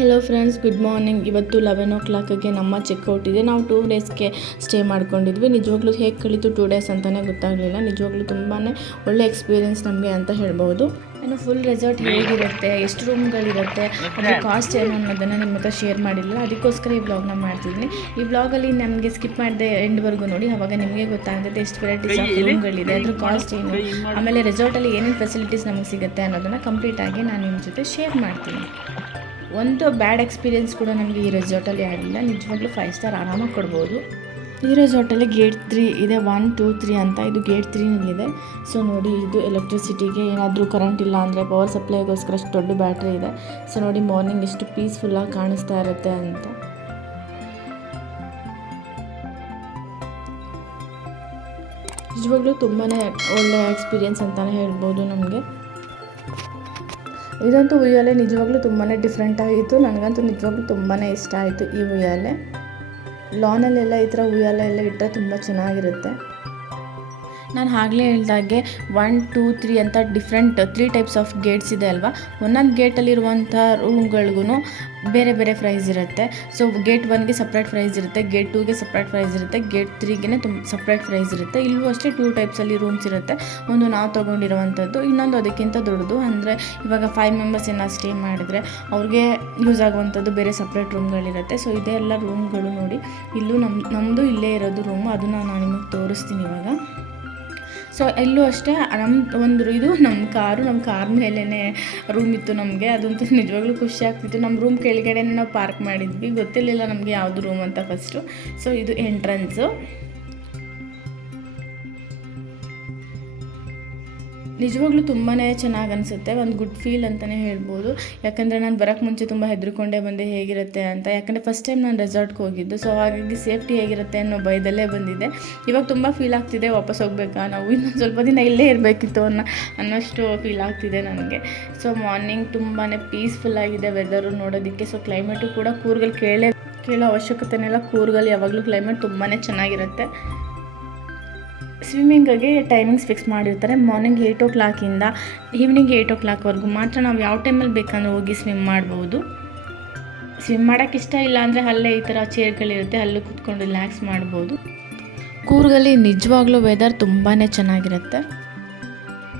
Hello friends, good morning. ಇವತ್ತು 11 o'clockಗೆ ನಮ್ಮ checkout ಇದೆ. ನಾವು 2 ಡೇಸ್ಗೆ ಸ್ಟೇ ಮಾಡ್ಕೊಂಡಿದ್ವಿ. ನಿಜವಾಗ್ಲೂ ಹೇಗೆ ಕಳೀತು 2 ಡೇಸ್ ಅಂತಲೇ ಗೊತ್ತಾಗಲಿಲ್ಲ. ನಿಜವಾಗ್ಲೂ ತುಂಬಾ ಒಳ್ಳೆ ಎಕ್ಸ್ಪೀರಿಯೆನ್ಸ್ ನಮಗೆ ಅಂತ ಹೇಳ್ಬೋದು. ಇನ್ನು ಫುಲ್ ರೆಸಾರ್ಟ್ ಹೇಗಿರುತ್ತೆ, ಎಷ್ಟು ರೂಮ್ಗಳಿರುತ್ತೆ, ಅದ್ರ ಕಾಸ್ಟ್ ಏನು ಅನ್ನೋದನ್ನು ನಿಮ್ಮ ಹತ್ರ ಶೇರ್ ಮಾಡಿಲ್ಲ. ಅದಕ್ಕೋಸ್ಕರ ಈ ವ್ಲಾಗ್ನ ಮಾಡ್ತಿದ್ದೀನಿ. ಈ ವ್ಲಾಗಲ್ಲಿ ನಮಗೆ ಸ್ಕಿಪ್ ಮಾಡಿದೆ ಎಂಡ್ವರೆಗೂ ನೋಡಿ. ಆವಾಗ ನಿಮಗೆ ಗೊತ್ತಾಗುತ್ತೆ ಎಷ್ಟು ವೆರೈಟೀಸ್ ಆಫ್ ರೂಮ್ಗಳಿದೆ, ಅದ್ರ ಕಾಸ್ಟ್ ಏನು, ಆಮೇಲೆ ರೆಸಾರ್ಟಲ್ಲಿ ಏನೇನು ಫೆಸಿಲಿಟೀಸ್ ನಮಗೆ ಸಿಗುತ್ತೆ ಅನ್ನೋದನ್ನು ಕಂಪ್ಲೀಟಾಗಿ ನಾನು ನಿಮ್ಮ ಜೊತೆ ಶೇರ್ ಮಾಡ್ತೀನಿ. ಒಂದು ಬ್ಯಾಡ್ ಎಕ್ಸ್ಪೀರಿಯೆನ್ಸ್ ಕೂಡ ನಮಗೆ ಈ ರೆಸಾರ್ಟಲ್ಲಿ ಆಗಿಲ್ಲ. ನಿಜವಾಗ್ಲೂ 5 ಸ್ಟಾರ್ ಆರಾಮಾಗಿ ಕೊಡ್ಬೋದು. ಈ ರೆಸಾರ್ಟಲ್ಲಿ ಗೇಟ್ 3 ಇದೆ, 1, 2, 3 ಅಂತ. ಇದು ಗೇಟ್ 3ನಲ್ಲಿದೆ. ಸೊ ನೋಡಿ, ಇದು ಎಲೆಕ್ಟ್ರಿಸಿಟಿಗೆ ಏನಾದರೂ ಕರೆಂಟ್ ಇಲ್ಲ ಅಂದರೆ ಪವರ್ ಸಪ್ಲೈಗೋಸ್ಕರ ಅಷ್ಟು ದೊಡ್ಡ ಬ್ಯಾಟ್ರಿ ಇದೆ. ಸೊ ನೋಡಿ, ಮಾರ್ನಿಂಗ್ ಎಷ್ಟು ಪೀಸ್ಫುಲ್ಲಾಗಿ ಕಾಣಿಸ್ತಾ ಇರುತ್ತೆ ಅಂತ. ನಿಜವಾಗ್ಲೂ ತುಂಬಾ ಒಳ್ಳೆಯ ಎಕ್ಸ್ಪೀರಿಯೆನ್ಸ್ ಅಂತಲೇ ಹೇಳ್ಬೋದು ನಮಗೆ. ಇದಂತೂ ಉಯ್ಯಾಲೆ ನಿಜವಾಗ್ಲೂ ತುಂಬಾ ಡಿಫ್ರೆಂಟ್ ಆಗಿತ್ತು. ನನಗಂತೂ ನಿಜವಾಗ್ಲೂ ತುಂಬಾ ಇಷ್ಟ ಆಯಿತು ಈ ಉಯ್ಯಾಲೆ. ಲಾನಲ್ಲೆಲ್ಲ ಈ ಥರ ಉಯ್ಯಾಲೆ ಎಲ್ಲ ಇಟ್ಟರೆ ತುಂಬ ಚೆನ್ನಾಗಿರುತ್ತೆ. ನಾನು ಆಗಲೇ ಹೇಳ್ದಾಗೆ 1, 2, 3 ಅಂತ ಡಿಫ್ರೆಂಟ್ 3 ಟೈಪ್ಸ್ ಆಫ್ ಗೇಟ್ಸ್ ಇದೆ ಅಲ್ವಾ. ಒಂದೊಂದು ಗೇಟಲ್ಲಿರುವಂಥ ರೂಮ್ಗಳಿಗೂ ಬೇರೆ ಬೇರೆ ಪ್ರೈಸ್ ಇರುತ್ತೆ. ಸೊ ಗೇಟ್ 1ಗೆ ಸಪ್ರೇಟ್ ಪ್ರೈಸ್ ಇರುತ್ತೆ, ಗೇಟ್ 2ಗೆ ಸಪ್ರೇಟ್ ಪ್ರೈಸ್ ಇರುತ್ತೆ, ಗೇಟ್ 3ಗೆ ಸಪ್ರೇಟ್ ಪ್ರೈಸ್ ಇರುತ್ತೆ. ಇಲ್ಲೂ ಅಷ್ಟೇ 2 ಟೈಪ್ಸಲ್ಲಿ ರೂಮ್ಸ್ ಇರುತ್ತೆ. ಒಂದು ನಾವು ತೊಗೊಂಡಿರುವಂಥದ್ದು, ಇನ್ನೊಂದು ಅದಕ್ಕಿಂತ ದೊಡ್ಡದು. ಅಂದರೆ ಇವಾಗ 5 ಮೆಂಬರ್ಸ್ ಏನಾದ್ರು ಸ್ಟೇ ಮಾಡಿದ್ರೆ ಅವ್ರಿಗೆ ಯೂಸ್ ಆಗುವಂಥದ್ದು ಬೇರೆ ಸಪ್ರೇಟ್ ರೂಮ್ಗಳಿರುತ್ತೆ. ಸೊ ಇದೇ ಎಲ್ಲ ರೂಮ್ಗಳು ನೋಡಿ. ಇಲ್ಲೂ ನಮ್ಮದು ಇಲ್ಲೇ ಇರೋದು ರೂಮು, ಅದನ್ನು ನಾನು ನಿಮಗೆ ತೋರಿಸ್ತೀನಿ ಇವಾಗ. ಸೊ ಇಲ್ಲೂ ಅಷ್ಟೇ ನಮ್ಮ ಕಾರ್ ಮೇಲೇ ರೂಮ್ ಇತ್ತು ನಮಗೆ. ಅದಂತೂ ನಿಜವಾಗ್ಲೂ ಖುಷಿ ಆಗ್ತಿತ್ತು. ನಮ್ಮ ರೂಮ್ ಕೆಳಗಡೆ ನಾವು ಪಾರ್ಕ್ ಮಾಡಿದ್ವಿ, ಗೊತ್ತಿರಲಿಲ್ಲ ನಮಗೆ ಯಾವುದು ರೂಮ್ ಅಂತ ಫಸ್ಟು. ಸೊ ಇದು ಎಂಟ್ರೆನ್ಸು. ನಿಜವಾಗ್ಲೂ ತುಂಬಾ ಚೆನ್ನಾಗಿ ಅನಿಸುತ್ತೆ. ಒಂದು ಗುಡ್ ಫೀಲ್ ಅಂತಲೇ ಹೇಳ್ಬೋದು. ಯಾಕಂದರೆ ನಾನು ಬರೋಕ್ಕೆ ಮುಂಚೆ ತುಂಬ ಹೆದರ್ಕೊಂಡೇ ಬಂದೆ ಹೇಗಿರುತ್ತೆ ಅಂತ. ಯಾಕಂದರೆ ಫಸ್ಟ್ ಟೈಮ್ ನಾನು ರೆಸಾರ್ಟ್ಗೆ ಹೋಗಿದ್ದು. ಸೊ ಹಾಗಾಗಿ ಸೇಫ್ಟಿ ಹೇಗಿರುತ್ತೆ ಅನ್ನೋ ಭಯದಲ್ಲೇ ಬಂದಿದ್ದೆ. ಇವಾಗ ತುಂಬ ಫೀಲ್ ಆಗ್ತಿದೆ, ವಾಪಸ್ ಹೋಗ್ಬೇಕಾ, ನಾವು ಇನ್ನೊಂದು ಸ್ವಲ್ಪ ದಿನ ಇಲ್ಲೇ ಇರಬೇಕಿತ್ತು ಅನ್ನೋಷ್ಟು ಫೀಲ್ ಆಗ್ತಿದೆ ನನಗೆ. ಸೊ ಮಾರ್ನಿಂಗ್ ತುಂಬಾ ಪೀಸ್ಫುಲ್ಲಾಗಿದೆ ವೆದರು ನೋಡೋದಕ್ಕೆ. ಸೊ ಕ್ಲೈಮೇಟು ಕೂಡ ಕೂರ್ಗಲ್ಲಿ ಕೇಳೋ ಅವಶ್ಯಕತೆನೆಲ್ಲ. ಕೂರ್ಗಲ್ಲಿ ಯಾವಾಗಲೂ ಕ್ಲೈಮೇಟ್ ತುಂಬಾ ಚೆನ್ನಾಗಿರುತ್ತೆ. ಸ್ವಿಮ್ಮಿಂಗಿಗೆ ಟೈಮಿಂಗ್ಸ್ ಫಿಕ್ಸ್ ಮಾಡಿರ್ತಾರೆ. ಮಾರ್ನಿಂಗ್ 8 o'clockಯಿಂದ ಈವ್ನಿಂಗ್ 8 o'clockವರೆಗೂ ಮಾತ್ರ ನಾವು ಯಾವ ಟೈಮಲ್ಲಿ ಬೇಕಂದ್ರೆ ಹೋಗಿ ಸ್ವಿಮ್ ಮಾಡ್ಬೋದು. ಸ್ವಿಮ್ ಮಾಡೋಕ್ಕೆ ಇಷ್ಟ ಇಲ್ಲ ಅಂದರೆ ಅಲ್ಲೇ ಈ ಥರ ಚೇರ್ಗಳಿರುತ್ತೆ, ಅಲ್ಲೂ ಕೂತ್ಕೊಂಡು ರಿಲ್ಯಾಕ್ಸ್ ಮಾಡ್ಬೋದು. ಕೂರ್ಗಲ್ಲಿ ನಿಜವಾಗ್ಲೂ ವೆದರ್ ತುಂಬಾ ಚೆನ್ನಾಗಿರುತ್ತೆ.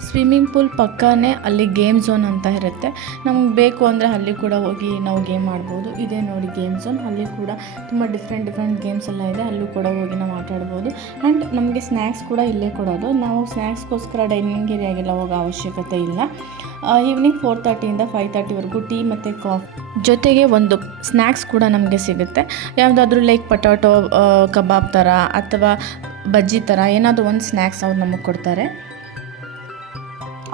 ಸ್ವಿಮ್ಮಿಂಗ್ ಪೂಲ್ ಪಕ್ಕನೇ ಅಲ್ಲಿ ಗೇಮ್ ಝೋನ್ ಅಂತ ಇರುತ್ತೆ. ನಮ್ಗೆ ಬೇಕು ಅಂದರೆ ಅಲ್ಲಿ ಕೂಡ ಹೋಗಿ ನಾವು ಗೇಮ್ ಆಡ್ಬೋದು. ಇದೇ ನೋಡಿ ಗೇಮ್ ಝೋನ್. ಅಲ್ಲಿ ಕೂಡ ತುಂಬ ಡಿಫ್ರೆಂಟ್ ಗೇಮ್ಸ್ ಎಲ್ಲ ಇದೆ, ಅಲ್ಲೂ ಕೂಡ ಹೋಗಿ ನಾವು ಆಟ ಆಡ್ಬೋದು. ಆ್ಯಂಡ್ ನಮಗೆ ಸ್ನ್ಯಾಕ್ಸ್ ಕೂಡ ಇಲ್ಲೇ ಕೊಡೋದು. ನಾವು ಸ್ನ್ಯಾಕ್ಸ್ಗೋಸ್ಕರ ಡೈನಿಂಗ್ ಏರಿಯಾಗೆಲ್ಲ ಹೋಗೋ ಅವಶ್ಯಕತೆ ಇಲ್ಲ. ಈವ್ನಿಂಗ್ 4:30ಇಂದ 5:30ವರೆಗೂ ಟೀ ಮತ್ತು ಕಾಫಿ ಜೊತೆಗೆ ಒಂದು ಸ್ನ್ಯಾಕ್ಸ್ ಕೂಡ ನಮಗೆ ಸಿಗುತ್ತೆ. ಯಾವುದಾದ್ರೂ ಲೈಕ್ ಪೊಟ್ಯಾಟೊ ಕಬಾಬ್ ಥರ ಅಥವಾ ಬಜ್ಜಿ ಥರ ಏನಾದರೂ ಒಂದು ಸ್ನ್ಯಾಕ್ಸ್ ಅವ್ರು ನಮಗೆ ಕೊಡ್ತಾರೆ.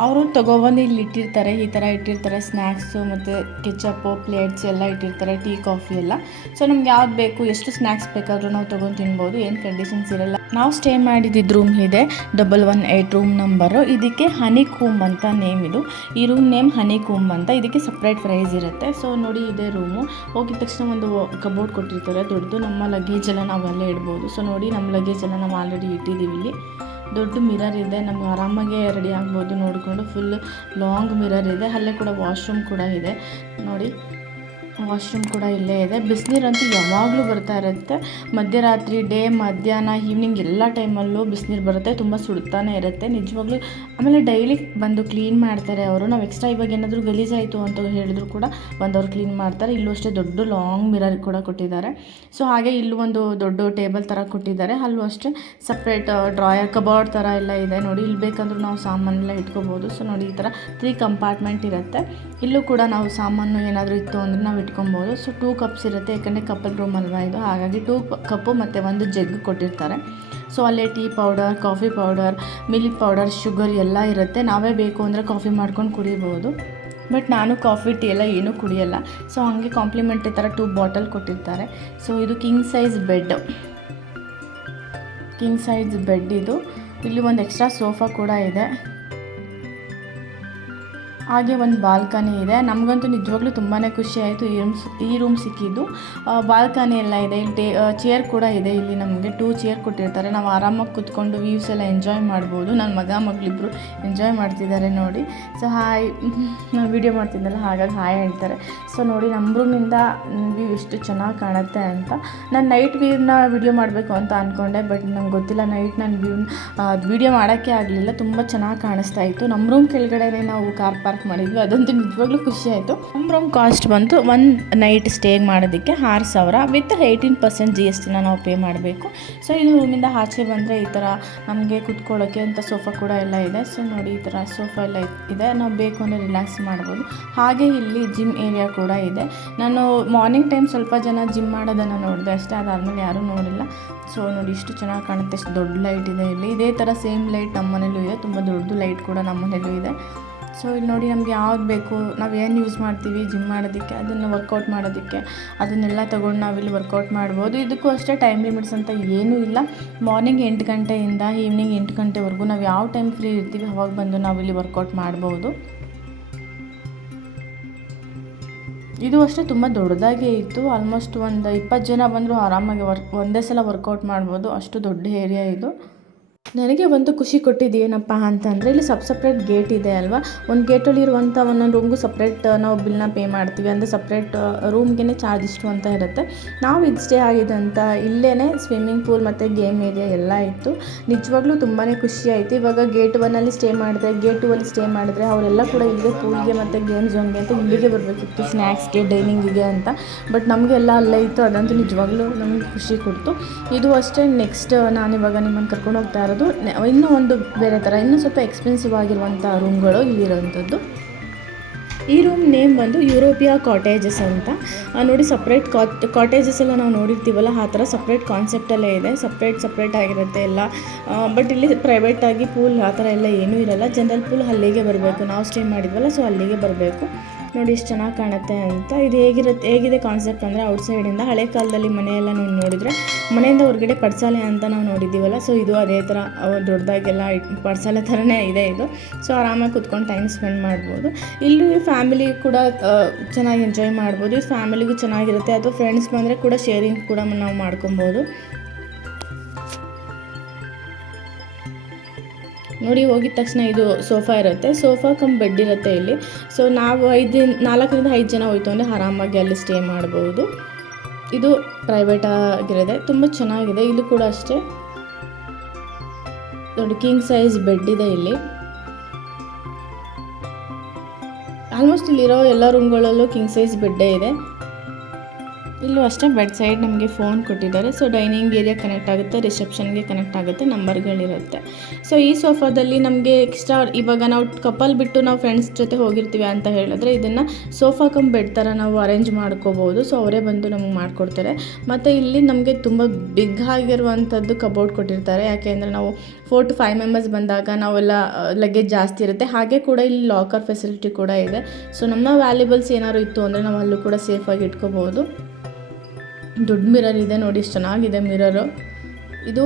ಅವರು ತೊಗೊಬಂದು ಇಲ್ಲಿ ಇಟ್ಟಿರ್ತಾರೆ, ಈ ಥರ ಇಟ್ಟಿರ್ತಾರೆ ಸ್ನ್ಯಾಕ್ಸು ಮತ್ತು ಕೆಚಪ್ಪು, ಪ್ಲೇಟ್ಸ್ ಎಲ್ಲ ಇಟ್ಟಿರ್ತಾರೆ, ಟೀ ಕಾಫಿ ಎಲ್ಲ. ಸೊ ನಮ್ಗೆ ಯಾವ್ದು ಬೇಕು, ಎಷ್ಟು ಸ್ನ್ಯಾಕ್ಸ್ ಬೇಕಾದರೂ ನಾವು ತೊಗೊಂಡು ತಿನ್ಬೋದು, ಏನು ಕಂಡೀಷನ್ಸ್ ಇರಲ್ಲ. ನಾವು ಸ್ಟೇ ಮಾಡಿದ್ದು ರೂಮ್ ಇದೆ 118 ರೂಮ್ ನಂಬರು. ಇದಕ್ಕೆ ಹನಿ ಕೂಮ್ ಅಂತ ನೇಮ್ ಇದು. ಈ ರೂಮ್ ನೇಮ್ ಹನಿ ಕೂಮ್ ಅಂತ. ಇದಕ್ಕೆ ಸಪ್ರೇಟ್ ಪ್ರೈಸ್ ಇರುತ್ತೆ. ಸೊ ನೋಡಿ, ಇದೇ ರೂಮು. ಹೋಗಿದ ತಕ್ಷಣ ಒಂದು ಕಬೋರ್ಡ್ ಕೊಟ್ಟಿರ್ತಾರೆ ದೊಡ್ಡದು. ನಮ್ಮ ಲಗೇಜ್ ಎಲ್ಲ ನಾವು ಅಲ್ಲೇ ಇಡ್ಬೋದು. ಸೊ ನೋಡಿ, ನಮ್ಮ ಲಗೇಜ್ ಎಲ್ಲ ನಾವು ಆಲ್ರೆಡಿ ಇಟ್ಟಿದ್ದೀವಿ ಇಲ್ಲಿ. ದೊಡ್ಡ ಮಿರರ್ ಇದೆ, ನಮ್ಗೆ ಆರಾಮಾಗೆ ರೆಡಿ ಆಗ್ಬೋದು ನೋಡಿಕೊಂಡು. ಫುಲ್ ಲಾಂಗ್ ಮಿರರ್ ಇದೆ. ಅಲ್ಲೇ ಕೂಡ ವಾಶ್ರೂಮ್ ಕೂಡ ಇದೆ ನೋಡಿ. ವಾಶ್ರೂಮ್ ಕೂಡ ಇಲ್ಲೇ ಇದೆ. ಬಿಸಿನೀರಂತೂ ಯಾವಾಗಲೂ ಬರ್ತಾ ಇರುತ್ತೆ. ಮಧ್ಯರಾತ್ರಿ, ಮಧ್ಯಾಹ್ನ, ಈವ್ನಿಂಗ್ ಎಲ್ಲ ಟೈಮಲ್ಲೂ ಬಿಸಿನೀರು ಬರುತ್ತೆ. ತುಂಬ ಸುಡ್ತಾನೆ ಇರುತ್ತೆ ನಿಜವಾಗ್ಲೂ. ಆಮೇಲೆ ಡೈಲಿ ಬಂದು ಕ್ಲೀನ್ ಮಾಡ್ತಾರೆ ಅವರು. ನಾವು ಎಕ್ಸ್ಟ್ರಾ ಇವಾಗ ಏನಾದರೂ ಗಲೀಜಾಯಿತು ಅಂತ ಹೇಳಿದ್ರು ಕೂಡ ಬಂದವರು ಕ್ಲೀನ್ ಮಾಡ್ತಾರೆ. ಇಲ್ಲೂ ಅಷ್ಟೇ ದೊಡ್ಡ ಲಾಂಗ್ ಮಿರರ್ ಕೂಡ ಕೊಟ್ಟಿದ್ದಾರೆ. ಸೊ ಹಾಗೆ ಇಲ್ಲೂ ಒಂದು ದೊಡ್ಡ ಟೇಬಲ್ ಥರ ಕೊಟ್ಟಿದ್ದಾರೆ. ಅಲ್ಲೂ ಅಷ್ಟೇ ಸಪ್ರೇಟ್ ಡ್ರಾಯರ್, ಕಬೋರ್ಡ್ ಥರ ಎಲ್ಲ ಇದೆ ನೋಡಿ. ಇಲ್ಲಿ ಬೇಕಂದ್ರೂ ನಾವು ಸಾಮಾನೆಲ್ಲ ಇಟ್ಕೋಬೋದು. ಸೊ ನೋಡಿ, ಈ ಥರ 3 ಕಂಪಾರ್ಟ್ಮೆಂಟ್ ಇರುತ್ತೆ. ಇಲ್ಲೂ ಕೂಡ ನಾವು ಸಾಮಾನು ಏನಾದರೂ ಇತ್ತು ಅಂದರೆ ನಾವು ಇಟ್ಕೊಬೋದು. ಸೊ 2 ಕಪ್ಸ್ ಇರುತ್ತೆ, ಯಾಕಂದರೆ ಕಪ್ಪಲ್ ರೂಮ್ ಅಲ್ವಾ ಇದು. ಹಾಗಾಗಿ 2 ಕಪ್ಪು ಮತ್ತು 1 ಜಗ್ ಕೊಟ್ಟಿರ್ತಾರೆ. ಸೊ ಅಲ್ಲೇ tea powder, coffee powder, milk powder, sugar ಎಲ್ಲ ಇರುತ್ತೆ. ನಾವೇ ಬೇಕು ಅಂದರೆ ಕಾಫಿ ಮಾಡ್ಕೊಂಡು ಕುಡಿಬೋದು. ಬಟ್ ನಾನು ಕಾಫಿ ಟೀ ಎಲ್ಲ ಏನೂ ಕುಡಿಯಲ್ಲ. ಸೊ ಹಾಗೆ ಕಾಂಪ್ಲಿಮೆಂಟ್ರಿ ಥರ 2 ಬಾಟಲ್ ಕೊಟ್ಟಿರ್ತಾರೆ. ಸೊ ಇದು ಕಿಂಗ್ ಸೈಜ್ ಬೆಡ್ ಇದು. ಇಲ್ಲಿ ಒಂದು ಎಕ್ಸ್ಟ್ರಾ ಸೋಫಾ ಕೂಡ ಇದೆ. ಹಾಗೆ ಒಂದು ಬಾಲ್ಕನಿ ಇದೆ. ನಮಗಂತೂ ನಿಜವಾಗ್ಲೂ ತುಂಬಾ ಖುಷಿ ಆಯಿತು ಈ ರೂಮ್ ಸಿಕ್ಕಿದ್ದು. ಬಾಲ್ಕನಿ ಎಲ್ಲ ಇದೆ, ಇಲ್ಲಿ ಚೇರ್ ಕೂಡ ಇದೆ. ಇಲ್ಲಿ ನಮಗೆ 2 ಚೇರ್ ಕೊಟ್ಟಿರ್ತಾರೆ, ನಾವು ಆರಾಮಾಗಿ ಕೂತ್ಕೊಂಡು ವ್ಯೂಸ್ ಎಲ್ಲ ಎಂಜಾಯ್ ಮಾಡ್ಬೋದು. ನನ್ನ ಮಗಳಿಬ್ಬರು ಎಂಜಾಯ್ ಮಾಡ್ತಿದ್ದಾರೆ ನೋಡಿ. ಸೊ ಹಾಯ್, ನಾನು ವೀಡಿಯೋ ಮಾಡ್ತಿದ್ದಲ್ಲ ಹಾಗಾಗಿ ಹಾಯ್ ಹೇಳ್ತಾರೆ. ಸೊ ನೋಡಿ ನಮ್ಮ ರೂಮಿಂದ ವ್ಯೂ ಎಷ್ಟು ಚೆನ್ನಾಗಿ ಕಾಣುತ್ತೆ ಅಂತ. ನಾನು ನೈಟ್ ವ್ಯೂನ ವೀಡಿಯೋ ಮಾಡಬೇಕು ಅಂತ ಅಂದ್ಕೊಂಡೆ, ಬಟ್ ನಂಗೆ ಗೊತ್ತಿಲ್ಲ, ನೈಟ್ ನಾನು ವೀಡಿಯೋ ಮಾಡೋಕ್ಕೆ ಆಗಲಿಲ್ಲ. ತುಂಬ ಚೆನ್ನಾಗಿ ಕಾಣಿಸ್ತಾ ಇತ್ತು. ನಮ್ಮ ರೂಮ್ ಕೆಳಗಡೆ ನಾವು ಕಾರ್ ಪಾರ್ಕ್ ಮಾಡಿದ್ವಿ, ಅದಂತೂ ನಿಜವಾಗ್ಲೂ ಖುಷಿ ಆಯಿತು. ನಮ್ಮ ರೂಮ್ ಕಾಸ್ಟ್ ಬಂತು ಒಂದು ನೈಟ್ ಸ್ಟೇಗೆ ಮಾಡೋದಕ್ಕೆ 6,000 ವಿತ್ 18% GST ನಾವು ಪೇ ಮಾಡಬೇಕು. ಸೊ ಇದು ರೂಮಿಂದ ಆಚೆ ಬಂದರೆ ಈ ಥರ ನಮಗೆ ಕುತ್ಕೊಳ್ಳೋಕ್ಕೆ ಅಂತ ಸೋಫಾ ಕೂಡ ಎಲ್ಲ ಇದೆ. ಸೊ ನೋಡಿ ಈ ಥರ ಸೋಫಾ ಎಲ್ಲ ಇದೆ, ನಾವು ಬೇಕು ಅಂದರೆ ರಿಲ್ಯಾಕ್ಸ್ ಮಾಡ್ಬೋದು. ಹಾಗೆ ಇಲ್ಲಿ ಜಿಮ್ ಏರಿಯಾ ಕೂಡ ಇದೆ. ನಾನು ಮಾರ್ನಿಂಗ್ ಟೈಮ್ ಸ್ವಲ್ಪ ಜನ ಜಿಮ್ ಮಾಡೋದನ್ನು ನೋಡಿದೆ ಅಷ್ಟೇ, ಅದಾದಮೇಲೆ ಯಾರೂ ನೋಡಿಲ್ಲ. ಸೊ ನೋಡಿ ಇಷ್ಟು ಚೆನ್ನಾಗಿ ಕಾಣುತ್ತೆ, ಎಷ್ಟು ದೊಡ್ಡ ಲೈಟ್ ಇದೆ ಇಲ್ಲಿ. ಇದೇ ಥರ ಸೇಮ್ ಲೈಟ್ ನಮ್ಮ ಮನೇಲೂ ಇದೆ, ತುಂಬ ದೊಡ್ಡದು ಲೈಟ್ ಕೂಡ ನಮ್ಮ ಮನೇಲೂ ಇದೆ. ಸೊ ಇಲ್ಲಿ ನೋಡಿ ನಮಗೆ ಯಾವ್ದು ಬೇಕು, ನಾವು ಏನು ಯೂಸ್ ಮಾಡ್ತೀವಿ ಜಿಮ್ ಮಾಡೋದಕ್ಕೆ, ಅದನ್ನು ವರ್ಕೌಟ್ ಮಾಡೋದಕ್ಕೆ, ಅದನ್ನೆಲ್ಲ ತೊಗೊಂಡು ನಾವಿಲ್ಲಿ ವರ್ಕೌಟ್ ಮಾಡ್ಬೋದು. ಇದಕ್ಕೂ ಅಷ್ಟೇ ಟೈಮ್ ಲಿಮಿಟ್ಸ್ ಅಂತ ಏನೂ ಇಲ್ಲ. ಮಾರ್ನಿಂಗ್ 8 ಗಂಟೆಯಿಂದ ಈವ್ನಿಂಗ್ 8 ಗಂಟೆವರೆಗೂ ನಾವು ಯಾವ ಟೈಮ್ ಫ್ರೀ ಇರ್ತೀವಿ ಅವಾಗ ಬಂದು ನಾವಿಲ್ಲಿ ವರ್ಕೌಟ್ ಮಾಡ್ಬೋದು. ಇದು ಅಷ್ಟೇ ತುಂಬ ದೊಡ್ಡದಾಗೇ ಇತ್ತು. ಆಲ್ಮೋಸ್ಟ್ ಒಂದು 20 ಜನ ಬಂದರೂ ಆರಾಮಾಗಿ ಒಂದೇ ಸಲ ವರ್ಕೌಟ್ ಮಾಡ್ಬೋದು, ಅಷ್ಟು ದೊಡ್ಡ ಏರಿಯಾ ಇದು. ನನಗೆ ಒಂದು ಖುಷಿ ಕೊಟ್ಟಿದ್ದು ಏನಪ್ಪ ಅಂತಂದರೆ ಇಲ್ಲಿ ಸಪ್ರೇಟ್ ಗೇಟ್ ಇದೆ ಅಲ್ವಾ. ಒಂದು ಗೇಟಲ್ಲಿ ಇರುವಂಥ ಒಂದೊಂದು ರೂಮ್ಗೂ ಸಪ್ರೇಟ್ ನಾವು ಬಿಲ್ನ ಪೇ ಮಾಡ್ತೀವಿ, ಅಂದರೆ ಸಪ್ರೇಟ್ ರೂಮ್ಗೆ ಚಾರ್ಜ್ ಇಷ್ಟು ಅಂತ ಇರುತ್ತೆ. ನಾವು ಇದು ಸ್ಟೇ ಆಗಿದ್ದಂಥ ಇಲ್ಲೇ ಸ್ವಿಮ್ಮಿಂಗ್ ಪೂಲ್ ಮತ್ತು ಗೇಮ್ ಏರಿಯಾ ಎಲ್ಲ ಇತ್ತು. ನಿಜವಾಗ್ಲೂ ತುಂಬಾ ಖುಷಿ ಆಯಿತು. ಇವಾಗ ಗೇಟ್ 1ಅಲ್ಲಿ ಸ್ಟೇ ಮಾಡಿದ್ರೆ, ಗೇಟ್ 2ಅಲ್ಲಿ ಸ್ಟೇ ಮಾಡಿದ್ರೆ ಅವರೆಲ್ಲ ಕೂಡ ಇಲ್ಲಿಗೆ ಪೂಲ್ಗೆ ಮತ್ತು ಗೇಮ್ ಝೋನ್ಗೆ ಅಂತ ಇಲ್ಲಿಗೆ ಬರಬೇಕಿತ್ತು, ಸ್ನ್ಯಾಕ್ಸ್ಗೆ, ಡೈನಿಂಗಿಗೆ ಅಂತ. ಬಟ್ ನಮಗೆಲ್ಲ ಅಲ್ಲೇ ಇತ್ತು, ಅದಂತೂ ನಿಜವಾಗ್ಲೂ ನಮಗೆ ಖುಷಿ ಕೊಡ್ತು. ಇದು ಅಷ್ಟೇ. ನೆಕ್ಸ್ಟ್ ನಾನಿವಾಗ ನಿಮ್ಮನ್ನು ಕರ್ಕೊಂಡು ಹೋಗ್ತಾ ಇರೋದು ಇನ್ನೂ ಒಂದು ಬೇರೆ ಥರ, ಇನ್ನೂ ಸ್ವಲ್ಪ ಎಕ್ಸ್ಪೆನ್ಸಿವ್ ಆಗಿರುವಂಥ ರೂಮ್ಗಳು ಇಲ್ಲಿರೋವಂಥದ್ದು. ಈ ರೂಮ್ ನೇಮ್ ಬಂದು ಯುರೋಪಿಯಾ ಕಾಟೇಜಸ್ ಅಂತ. ನೋಡಿ ಸಪ್ರೇಟ್ ಕಾಟೇಜಸ್ ಎಲ್ಲ ನಾವು ನೋಡಿರ್ತೀವಲ್ಲ ಆ ಥರ ಸಪ್ರೇಟ್ ಕಾನ್ಸೆಪ್ಟಲ್ಲೇ ಇದೆ, ಸಪ್ರೇಟ್ ಆಗಿರುತ್ತೆ ಎಲ್ಲ. ಬಟ್ ಇಲ್ಲಿ ಪ್ರೈವೇಟಾಗಿ ಪೂಲ್ ಆ ಥರ ಎಲ್ಲ ಏನೂ ಇರಲ್ಲ. ಜನರಲ್ ಪೂಲ್ ಅಲ್ಲಿಗೆ ಬರಬೇಕು, ನಾವು ಸ್ಟೇ ಮಾಡಿದ್ವಲ್ಲ ಸೊ ಅಲ್ಲಿಗೆ ಬರಬೇಕು. ನೋಡಿ ಎಷ್ಟು ಚೆನ್ನಾಗಿ ಕಾಣುತ್ತೆ ಅಂತ. ಇದು ಹೇಗಿದೆ ಕಾನ್ಸೆಪ್ಟ್ ಅಂದರೆ ಔಟ್ಸೈಡಿಂದ ಹಳೆ ಕಾಲದಲ್ಲಿ ಮನೆಯೆಲ್ಲ ನೀವು ನೋಡಿದರೆ ಮನೆಯಿಂದ ಹೊರಗಡೆ ಪಡ್ಸಾಲೆ ಅಂತ ನಾವು ನೋಡಿದ್ದೀವಲ್ಲ, ಸೊ ಇದು ಅದೇ ಥರ ದೊಡ್ಡದಾಗೆಲ್ಲ ಪಡ್ಸಾಲೆ ಥರನೇ ಇದೆ ಇದು. ಸೊ ಆರಾಮಾಗಿ ಕುತ್ಕೊಂಡು ಟೈಮ್ ಸ್ಪೆಂಡ್ ಮಾಡ್ಬೋದು. ಇಲ್ಲಿ ಫ್ಯಾಮಿಲಿ ಕೂಡ ಚೆನ್ನಾಗಿ ಎಂಜಾಯ್ ಮಾಡ್ಬೋದು. ಇದು ಫ್ಯಾಮಿಲಿಗೂ ಚೆನ್ನಾಗಿರುತ್ತೆ, ಅಥವಾ ಫ್ರೆಂಡ್ಸ್ ಬಂದರೆ ಕೂಡ ಶೇರಿಂಗ್ ಕೂಡ ನಾವು ಮಾಡ್ಕೊಬೋದು. ನೋಡಿ ಹೋಗಿದ ತಕ್ಷಣ ಇದು ಸೋಫಾ ಇರುತ್ತೆ, ಸೋಫಾ ಕಮ್ ಬೆಡ್ ಇರುತ್ತೆ ಇಲ್ಲಿ. ಸೊ ನಾವು 4ರಿಂದ 5 ಜನ ಹೋಯ್ತು ಅಂದರೆ ಆರಾಮಾಗಿ ಅಲ್ಲಿ ಸ್ಟೇ ಮಾಡ್ಬೋದು. ಇದು ಪ್ರೈವೇಟ್ ಆಗಿರೋದೆ, ತುಂಬ ಚೆನ್ನಾಗಿದೆ. ಇಲ್ಲಿ ಕೂಡ ಅಷ್ಟೇ ದೊಡ್ಡ ಕಿಂಗ್ ಸೈಜ್ ಬೆಡ್ ಇದೆ ಇಲ್ಲಿ. ಆಲ್ಮೋಸ್ಟ್ ಇಲ್ಲಿರೋ ಎಲ್ಲ ರೂಮ್ಗಳಲ್ಲೂ ಕಿಂಗ್ ಸೈಜ್ ಬೆಡ್ಡೇ ಇದೆ. ಇಲ್ಲೂ ಅಷ್ಟೇ ಬೆಡ್ ಸೈಡ್ ನಮಗೆ ಫೋನ್ ಕೊಟ್ಟಿದ್ದಾರೆ. ಸೊ ಡೈನಿಂಗ್ ಏರಿಯಾ ಕನೆಕ್ಟ್ ಆಗುತ್ತೆ, ರಿಸೆಪ್ಷನ್ಗೆ ಕನೆಕ್ಟ್ ಆಗುತ್ತೆ, ನಂಬರ್ಗಳಿರುತ್ತೆ. ಸೊ ಈ ಸೋಫಾದಲ್ಲಿ ನಮಗೆ ಎಕ್ಸ್ಟ್ರಾ, ಇವಾಗ ನಾವು ಕಪಲ್ ಬಿಟ್ಟು ನಾವು ಫ್ರೆಂಡ್ಸ್ ಜೊತೆ ಹೋಗಿರ್ತೀವಿ ಅಂತ ಹೇಳಿದ್ರೆ ಇದನ್ನು ಸೋಫಾ ಕಮ್ ಬೆಡ್ ಥರ ನಾವು ಅರೇಂಜ್ ಮಾಡ್ಕೋಬೋದು. ಸೊ ಅವರೇ ಬಂದು ನಮಗೆ ಮಾಡಿಕೊಡ್ತಾರೆ. ಮತ್ತು ಇಲ್ಲಿ ನಮಗೆ ತುಂಬ ಬಿಗ್ ಆಗಿರುವಂಥದ್ದು ಕಬೋರ್ಡ್ ಕೊಟ್ಟಿರ್ತಾರೆ, ಯಾಕೆಂದರೆ ನಾವು 4 to 5 ಮೆಂಬರ್ಸ್ ಬಂದಾಗ ನಾವೆಲ್ಲ ಲಗೇಜ್ ಜಾಸ್ತಿ ಇರುತ್ತೆ. ಹಾಗೆ ಕೂಡ ಇಲ್ಲಿ ಲಾಕರ್ ಫೆಸಿಲಿಟಿ ಕೂಡ ಇದೆ. ಸೊ ನಮ್ಮ ವ್ಯಾಲ್ಯೂಬಲ್ಸ್ ಏನಾದ್ರು ಇತ್ತು ಅಂದರೆ ನಾವು ಅಲ್ಲೂ ಕೂಡ ಸೇಫಾಗಿ ಇಟ್ಕೋಬೋದು. ದೊಡ್ಡ ಮಿರರ್ ಇದೆ ನೋಡಿ, ಎಷ್ಟು ಚೆನ್ನಾಗಿದೆ ಮಿರರು. ಇದು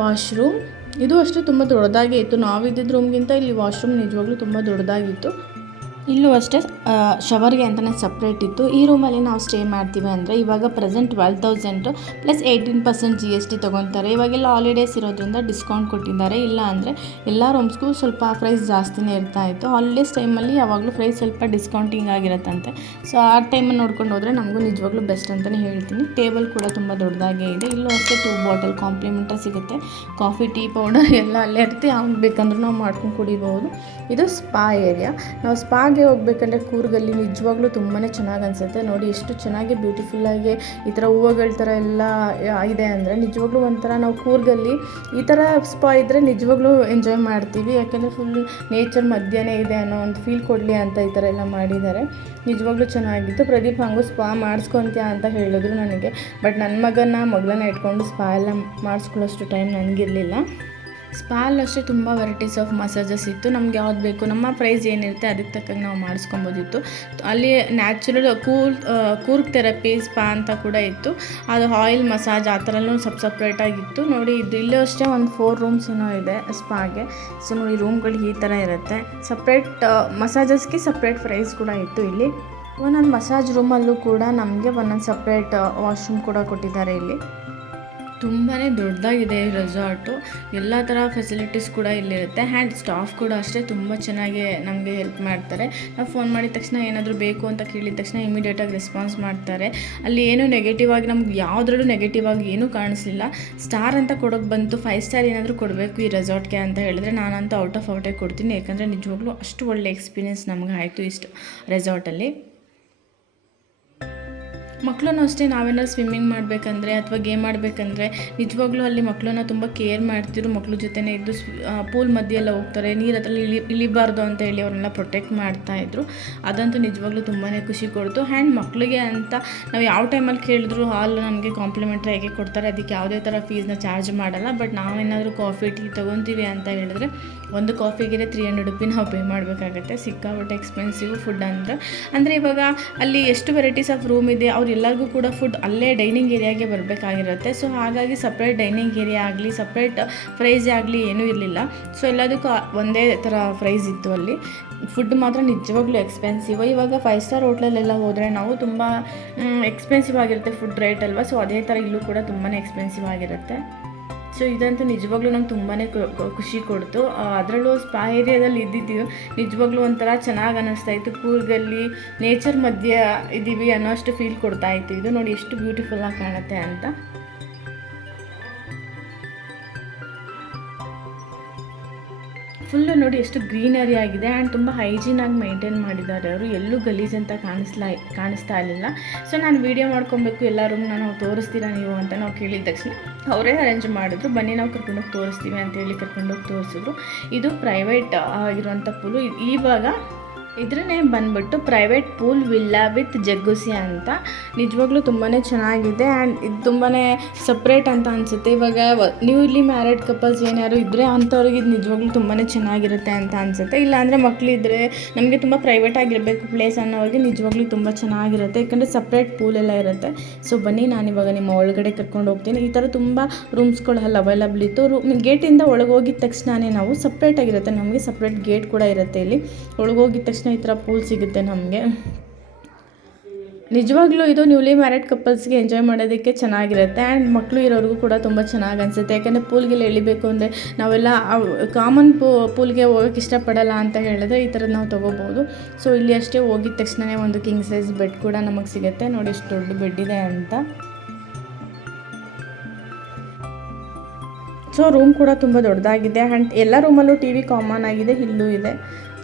ವಾಶ್ರೂಮ್, ಇದು ಅಷ್ಟೇ ತುಂಬ ದೊಡ್ಡದಾಗಿ ಇತ್ತು. ನಾವಿದ್ದಿದ್ದ ರೂಮ್ಗಿಂತ ಇಲ್ಲಿ ವಾಶ್ರೂಮ್ ನಿಜವಾಗ್ಲೂ ತುಂಬ ದೊಡ್ಡದಾಗಿತ್ತು. ಇಲ್ಲೂ ಅಷ್ಟೇ ಶವರ್ಗೆ ಅಂತಲೇ ಸಪ್ರೇಟ್ ಇತ್ತು. ಈ ರೂಮಲ್ಲಿ ನಾವು ಸ್ಟೇ ಮಾಡ್ತೀವಿ ಅಂದರೆ ಇವಾಗ ಪ್ರೆಸೆಂಟ್ 12,000 ಪ್ಲಸ್ 18% GST ತೊಗೊತಾರೆ. ಇವಾಗೆಲ್ಲ ಹಾಲಿಡೇಸ್ ಇರೋದ್ರಿಂದ ಡಿಸ್ಕೌಂಟ್ ಕೊಟ್ಟಿದ್ದಾರೆ. ಇಲ್ಲ ಅಂದರೆ ಎಲ್ಲ ರೂಮ್ಸ್ಗೂ ಸ್ವಲ್ಪ ಪ್ರೈಸ್ ಜಾಸ್ತಿನೇ ಇರ್ತಾಯಿತ್ತು. ಹಾಲಿಡೇಸ್ ಟೈಮಲ್ಲಿ ಯಾವಾಗಲೂ ಪ್ರೈಸ್ ಸ್ವಲ್ಪ ಡಿಸ್ಕೌಂಟಿಂಗ್ ಆಗಿರುತ್ತಂತೆ. ಸೊ ಆ ಟೈಮನ್ನು ನೋಡ್ಕೊಂಡು ಹೋದರೆ ನಮಗೂ ನಿಜವಾಗ್ಲೂ ಬೆಸ್ಟ್ ಅಂತಲೇ ಹೇಳ್ತೀನಿ. ಟೇಬಲ್ ಕೂಡ ತುಂಬ ದೊಡ್ಡದಾಗೇ ಇದೆ. ಇಲ್ಲೂ ಅಷ್ಟೇ 2 ಬಾಟಲ್ ಕಾಂಪ್ಲಿಮೆಂಟರಿ ಸಿಗುತ್ತೆ. ಕಾಫಿ, ಟೀ ಪೌಡರ್ ಎಲ್ಲ ಅಲ್ಲೇ ಇರುತ್ತೆ, ಯಾವ್ದು ಬೇಕಂದ್ರೂ ನಾವು ಮಾಡ್ಕೊಂಡು ಕುಡಿಬೋದು. ಇದು ಸ್ಪಾ ಏರಿಯಾ. ನಾವು ಸ್ಪಾಗೆ ಹೋಗ್ಬೇಕಂದ್ರೆ ಕೂರ್ಗಲ್ಲಿ ನಿಜವಾಗ್ಲೂ ತುಂಬಾ ಚೆನ್ನಾಗಿ ಅನಿಸುತ್ತೆ. ನೋಡಿ ಎಷ್ಟು ಚೆನ್ನಾಗಿ ಬ್ಯೂಟಿಫುಲ್ಲಾಗಿ ಈ ಥರ ಹೂವುಗಳ ಥರ ಎಲ್ಲ ಇದೆ ಅಂದರೆ ನಿಜವಾಗ್ಲೂ ಒಂಥರ ನಾವು ಕೂರ್ಗಲ್ಲಿ ಈ ಥರ ಸ್ಪಾ ಇದ್ದರೆ ನಿಜವಾಗ್ಲೂ ಎಂಜಾಯ್ ಮಾಡ್ತೀವಿ. ಯಾಕೆಂದರೆ ಫುಲ್ ನೇಚರ್ ಮಧ್ಯನೇ ಇದೆ ಅನ್ನೋ ಒಂದು ಫೀಲ್ ಕೊಡಲಿ ಅಂತ ಈ ಥರ ಎಲ್ಲ ಮಾಡಿದ್ದಾರೆ. ನಿಜವಾಗ್ಲೂ ಚೆನ್ನಾಗಿತ್ತು. ಪ್ರದೀಪ್ ಹಂಗೂ ಸ್ಪಾ ಮಾಡಿಸ್ಕೊತೀಯ ಅಂತ ಹೇಳಿದ್ರು ನನಗೆ. ಬಟ್ ನನ್ನ ಮಗಳನ್ನ ಇಟ್ಕೊಂಡು ಸ್ಪಾ ಎಲ್ಲ ಮಾಡಿಸ್ಕೊಳ್ಳೋಷ್ಟು ಟೈಮ್ ನನಗಿರಲಿಲ್ಲ. ಸ್ಪಾಲ್ ಅಷ್ಟೇ ತುಂಬ ವೆರೈಟೀಸ್ ಆಫ್ ಮಸಾಜಸ್ ಇತ್ತು. ನಮ್ಗೆ ಯಾವ್ದು ಬೇಕು ನಮ್ಮ ಪ್ರೈಸ್ ಏನಿರುತ್ತೆ ಅದಕ್ಕೆ ತಕ್ಕಂಗೆ ನಾವು ಮಾಡಿಸ್ಕೊಬೋದಿತ್ತು. ಅಲ್ಲಿ ನ್ಯಾಚುರಲ್ ಕೂರ್ಗ್ ಥೆರಪಿ ಸ್ಪಾ ಅಂತ ಕೂಡ ಇತ್ತು. ಅದು ಆಯಿಲ್ ಮಸಾಜ್ ಆ ಥರನೂ ಸಪ್ರೇಟಾಗಿತ್ತು ನೋಡಿ. ಇಲ್ಲೂ ಅಷ್ಟೇ ಒಂದು 4 ರೂಮ್ಸ್ ಏನೋ ಇದೆ ಸ್ಪಾಗೆ. ಸೊ ನೋಡಿ ರೂಮ್ಗಳು ಈ ಥರ ಇರುತ್ತೆ. ಸಪ್ರೇಟ್ ಮಸಾಜಸ್ಗೆ ಸಪ್ರೇಟ್ ಪ್ರೈಸ್ ಕೂಡ ಇತ್ತು ಇಲ್ಲಿ. ಒಂದೊಂದು ಮಸಾಜ್ ರೂಮಲ್ಲೂ ಕೂಡ ನಮಗೆ ಒಂದೊಂದು ಸಪ್ರೇಟ್ ವಾಶ್ರೂಮ್ ಕೂಡ ಕೊಟ್ಟಿದ್ದಾರೆ ಇಲ್ಲಿ. ತುಂಬಾ ದೊಡ್ಡದಾಗಿದೆ ಈ ರೆಸಾರ್ಟು. ಎಲ್ಲ ಥರ ಫೆಸಿಲಿಟೀಸ್ ಕೂಡ ಇಲ್ಲಿರುತ್ತೆ. ಆ್ಯಂಡ್ ಸ್ಟಾಫ್ ಕೂಡ ಅಷ್ಟೇ ತುಂಬ ಚೆನ್ನಾಗಿ ನಮಗೆ ಹೆಲ್ಪ್ ಮಾಡ್ತಾರೆ. ನಾವು ಫೋನ್ ಮಾಡಿದ ತಕ್ಷಣ ಏನಾದರೂ ಬೇಕು ಅಂತ ಕೇಳಿದ ತಕ್ಷಣ ಇಮಿಡಿಯೇಟಾಗಿ ರೆಸ್ಪಾನ್ಸ್ ಮಾಡ್ತಾರೆ. ಅಲ್ಲಿ ಏನೂ ನೆಗೆಟಿವ್ ಆಗಿ ನಮ್ಗೆ ಯಾವುದ್ರಲ್ಲೂ ನೆಗೆಟಿವ್ ಆಗಿ ಏನೂ ಕಾಣಿಸ್ಲಿಲ್ಲ. ಸ್ಟಾರ್ ಅಂತ ಕೊಡೋಕೆ ಬಂತು, 5 ಸ್ಟಾರ್ ಏನಾದರೂ ಕೊಡಬೇಕು ಈ ರೆಸಾರ್ಟ್ಗೆ ಅಂತ ಹೇಳಿದ್ರೆ ನಾನಂತೂ ಔಟ್ ಆಫ್ ಔಟೇ ಕೊಡ್ತೀನಿ. ಯಾಕಂದರೆ ನಿಜವಾಗ್ಲೂ ಅಷ್ಟು ಒಳ್ಳೆ ಎಕ್ಸ್ಪೀರಿಯೆನ್ಸ್ ನಮ್ಗೆ ಆಯಿತು ಇಷ್ಟು ರೆಸಾರ್ಟಲ್ಲಿ. ಮಕ್ಕಳನ್ನು ಅಷ್ಟೇ ನಾವೇನಾದ್ರು ಸ್ವಿಮ್ಮಿಂಗ್ ಮಾಡಬೇಕಂದ್ರೆ ಅಥವಾ ಗೇಮ್ ಆಡಬೇಕಂದ್ರೆ ನಿಜವಾಗ್ಲೂ ಅಲ್ಲಿ ಮಕ್ಕಳನ್ನ ತುಂಬ ಕೇರ್ ಮಾಡ್ತಿದ್ರು. ಮಕ್ಕಳ ಜೊತೆನೇ ಇದ್ದು ಪೂಲ್ ಮಧ್ಯೆ ಎಲ್ಲ ಹೋಗ್ತಾರೆ, ನೀರು ಹತ್ರಲ್ಲಿ ಇಳಿಬಾರ್ದು ಅಂತ ಹೇಳಿ ಅವ್ರನ್ನೆಲ್ಲ ಪ್ರೊಟೆಕ್ಟ್ ಮಾಡ್ತಾಯಿದ್ರು. ಅದಂತೂ ನಿಜವಾಗ್ಲೂ ತುಂಬಾ ಖುಷಿ ಕೊಡ್ತು. ಆ್ಯಂಡ್ ಮಕ್ಕಳಿಗೆ ಅಂತ ನಾವು ಯಾವ ಟೈಮಲ್ಲಿ ಕೇಳಿದ್ರು ಹಾಲು ನಮಗೆ ಕಾಂಪ್ಲಿಮೆಂಟ್ರಿ ಆಗಿ ಕೊಡ್ತಾರೆ. ಅದಕ್ಕೆ ಯಾವುದೇ ಥರ ಫೀಸ್ನ ಚಾರ್ಜ್ ಮಾಡಲ್ಲ. ಬಟ್ ನಾವೇನಾದರೂ ಕಾಫಿ ಟೀ ತೊಗೊತೀವಿ ಅಂತ ಹೇಳಿದ್ರೆ ಒಂದು ಕಾಫಿಗೆ 300 ರೂಪಿ ನಾವು ಪೇ ಮಾಡಬೇಕಾಗತ್ತೆ. ಸಿಕ್ಕಾಪಟ್ಟೆ ಎಕ್ಸ್ಪೆನ್ಸಿವ್ ಫುಡ್ ಅಂದರೆ ಇವಾಗ ಅಲ್ಲಿ ಎಷ್ಟು ವೆರೈಟೀಸ್ ಆಫ್ ರೂಮ್ ಇದೆ, ಎಲ್ಲರಿಗೂ ಕೂಡ ಫುಡ್ ಅಲ್ಲೇ ಡೈನಿಂಗ್ ಏರಿಯಾಗೆ ಬರಬೇಕಾಗಿರುತ್ತೆ. ಸೊ ಹಾಗಾಗಿ ಸಪ್ರೇಟ್ ಡೈನಿಂಗ್ ಏರಿಯಾ ಆಗಲಿ ಸಪ್ರೇಟ್ ಪ್ರೈಸ್ ಆಗಲಿ ಏನೂ ಇರಲಿಲ್ಲ. ಸೊ ಎಲ್ಲದಕ್ಕೂ ಒಂದೇ ಥರ ಪ್ರೈಸ್ ಇತ್ತು ಅಲ್ಲಿ. ಫುಡ್ ಮಾತ್ರ ನಿಜವಾಗ್ಲೂ ಎಕ್ಸ್ಪೆನ್ಸಿವ್. ಇವಾಗ 5 ಸ್ಟಾರ್ ಹೋಟ್ಲಲ್ಲೆಲ್ಲ ಹೋದರೆ ನಾವು ತುಂಬ ಎಕ್ಸ್ಪೆನ್ಸಿವ್ ಆಗಿರುತ್ತೆ ಫುಡ್ ರೇಟ್ ಅಲ್ವಾ. ಸೊ ಅದೇ ಥರ ಇಲ್ಲೂ ಕೂಡ ತುಂಬಾ ಎಕ್ಸ್ಪೆನ್ಸಿವ್ ಆಗಿರುತ್ತೆ. ಸೊ ಇದಂತೂ ನಿಜವಾಗ್ಲೂ ನಂಗೆ ತುಂಬಾ ಖುಷಿ ಕೊಡ್ತು. ಅದರಲ್ಲೂ ಸ್ಪಾ ಏರಿಯಾದಲ್ಲಿ ಇದ್ದಿದ್ದೀವಿ ನಿಜವಾಗ್ಲೂ ಒಂಥರ ಚೆನ್ನಾಗಿ ಅನ್ನಿಸ್ತಾ ಇತ್ತು. ಕೂರ್ಗಲ್ಲಿ ನೇಚರ್ ಮಧ್ಯೆ ಇದ್ದೀವಿ ಅನ್ನೋ ಅಷ್ಟು ಫೀಲ್ ಕೊಡ್ತಾ ಇತ್ತು. ಇದು ನೋಡಿ ಎಷ್ಟು ಬ್ಯೂಟಿಫುಲ್ಲಾಗಿ ಕಾಣುತ್ತೆ ಅಂತ. ಫುಲ್ಲು ನೋಡಿ ಎಷ್ಟು ಗ್ರೀನರಿ ಆಗಿದೆ ಆ್ಯಂಡ್ ತುಂಬ ಹೈಜೀನಾಗಿ ಮೇಂಟೈನ್ ಮಾಡಿದ್ದಾರೆ ಅವರು. ಎಲ್ಲೂ ಗಲೀಜ್ ಅಂತ ಕಾಣಿಸ್ತಾ ಇರಲಿಲ್ಲ. ಸೊ ನಾನು ವೀಡಿಯೋ ಮಾಡ್ಕೊಬೇಕು ಎಲ್ಲ ರೂಮ್ನ ನಾವು ತೋರಿಸ್ತೀರಾ ನೀವು ಅಂತ ನಾವು ಕೇಳಿದ ತಕ್ಷಣ ಅವರೇ ಅರೇಂಜ್ ಮಾಡಿದ್ರು. ಬನ್ನಿ ನಾವು ಕರ್ಕೊಂಡೋಗಿ ತೋರಿಸ್ತೀವಿ ಅಂತೇಳಿ ಕರ್ಕೊಂಡೋಗಿ ತೋರಿಸಿದ್ರು. ಇದು ಪ್ರೈವೇಟ್ ಆಗಿರುವಂಥ ಪೂಲು. ಇವಾಗ ಇದ್ರ ನೇಮ್ ಬಂದ್ಬಿಟ್ಟು ಪ್ರೈವೇಟ್ ಪೂಲ್ ವಿಲ್ಲಾ ವಿತ್ ಜಗ್ಗುಸಿ ಅಂತ. ನಿಜವಾಗ್ಲೂ ತುಂಬಾ ಚೆನ್ನಾಗಿದೆ ಆ್ಯಂಡ್ ಇದು ತುಂಬಾ ಸಪ್ರೇಟ್ ಅಂತ ಅನಿಸುತ್ತೆ. ಇವಾಗ ನ್ಯೂಲಿ ಮ್ಯಾರಿಡ್ ಕಪಲ್ಸ್ ಏನಾದ್ರು ಇದ್ದರೆ ಅಂಥವ್ರಿಗೆ ಇದು ನಿಜವಾಗ್ಲೂ ತುಂಬಾ ಚೆನ್ನಾಗಿರುತ್ತೆ ಅಂತ ಅನಿಸುತ್ತೆ. ಇಲ್ಲಾಂದರೆ ಮಕ್ಕಳಿದ್ರೆ ನಮಗೆ ತುಂಬ ಪ್ರೈವೇಟ್ ಆಗಿರಬೇಕು ಪ್ಲೇಸ್ ಅನ್ನೋರಿಗೆ ನಿಜವಾಗ್ಲೂ ತುಂಬ ಚೆನ್ನಾಗಿರುತ್ತೆ. ಯಾಕಂದರೆ ಸಪ್ರೇಟ್ ಪೂಲ್ ಎಲ್ಲ ಇರುತ್ತೆ. ಸೊ ಬನ್ನಿ ನಾನಿವಾಗ ನಿಮ್ಮ ಒಳಗಡೆ ಕರ್ಕೊಂಡು ಹೋಗ್ತೀನಿ. ಈ ಥರ ತುಂಬ ರೂಮ್ಸ್ಗಳು ಅಲ್ಲಿ ಅವೈಲಬಲ್ ಇತ್ತು. ಗೇಟಿಂದ ಒಳಗೆ ಹೋಗಿದ ತಕ್ಷಣವೇ ನಾವು ಸಪ್ರೇಟಾಗಿರುತ್ತೆ, ನಮಗೆ ಸಪ್ರೇಟ್ ಗೇಟ್ ಕೂಡ ಇರುತ್ತೆ ಇಲ್ಲಿ. ಒಳಗೋಗಿದ ತಕ್ಷಣ ಈ ಥರ ಪೂಲ್ ಸಿಗುತ್ತೆ ನಮಗೆ. ನಿಜವಾಗ್ಲೂ ಇದು ನ್ಯೂಲಿ ಮ್ಯಾರಿಡ್ ಕಪಲ್ಸ್ಗೆ ಎಂಜಾಯ್ ಮಾಡೋದಕ್ಕೆ ಚೆನ್ನಾಗಿರುತ್ತೆ ಆ್ಯಂಡ್ ಮಕ್ಕಳು ಇರೋರಿಗೂ ಕೂಡ ತುಂಬ ಚೆನ್ನಾಗಿ ಅನಿಸುತ್ತೆ. ಯಾಕೆಂದರೆ ಪೂಲ್ಗೆಲ್ಲ ಎಳಿಬೇಕು ಅಂದರೆ ನಾವೆಲ್ಲ ಕಾಮನ್ ಪೂಲ್ಗೆ ಹೋಗೋಕ್ಕೆ ಇಷ್ಟಪಡಲ್ಲ ಅಂತ ಹೇಳಿದ್ರೆ ಈ ಥರದ್ದು ನಾವು ತೊಗೋಬೋದು. ಸೊ ಇಲ್ಲಿ ಅಷ್ಟೇ ಹೋಗಿದ ತಕ್ಷಣವೇ ಒಂದು ಕಿಂಗ್ ಸೈಜ್ ಬೆಡ್ ಕೂಡ ನಮಗೆ ಸಿಗುತ್ತೆ. ನೋಡಿ ಎಷ್ಟು ದೊಡ್ಡ ಬೆಡ್ ಇದೆ ಅಂತ. ಸೊ ರೂಮ್ ಕೂಡ ತುಂಬ ದೊಡ್ಡದಾಗಿದೆ ಆ್ಯಂಡ್ ಎಲ್ಲ ರೂಮಲ್ಲೂ ಟಿ ವಿ ಕಾಮನ್ ಆಗಿದೆ, ಇಲ್ಲೂ ಇದೆ.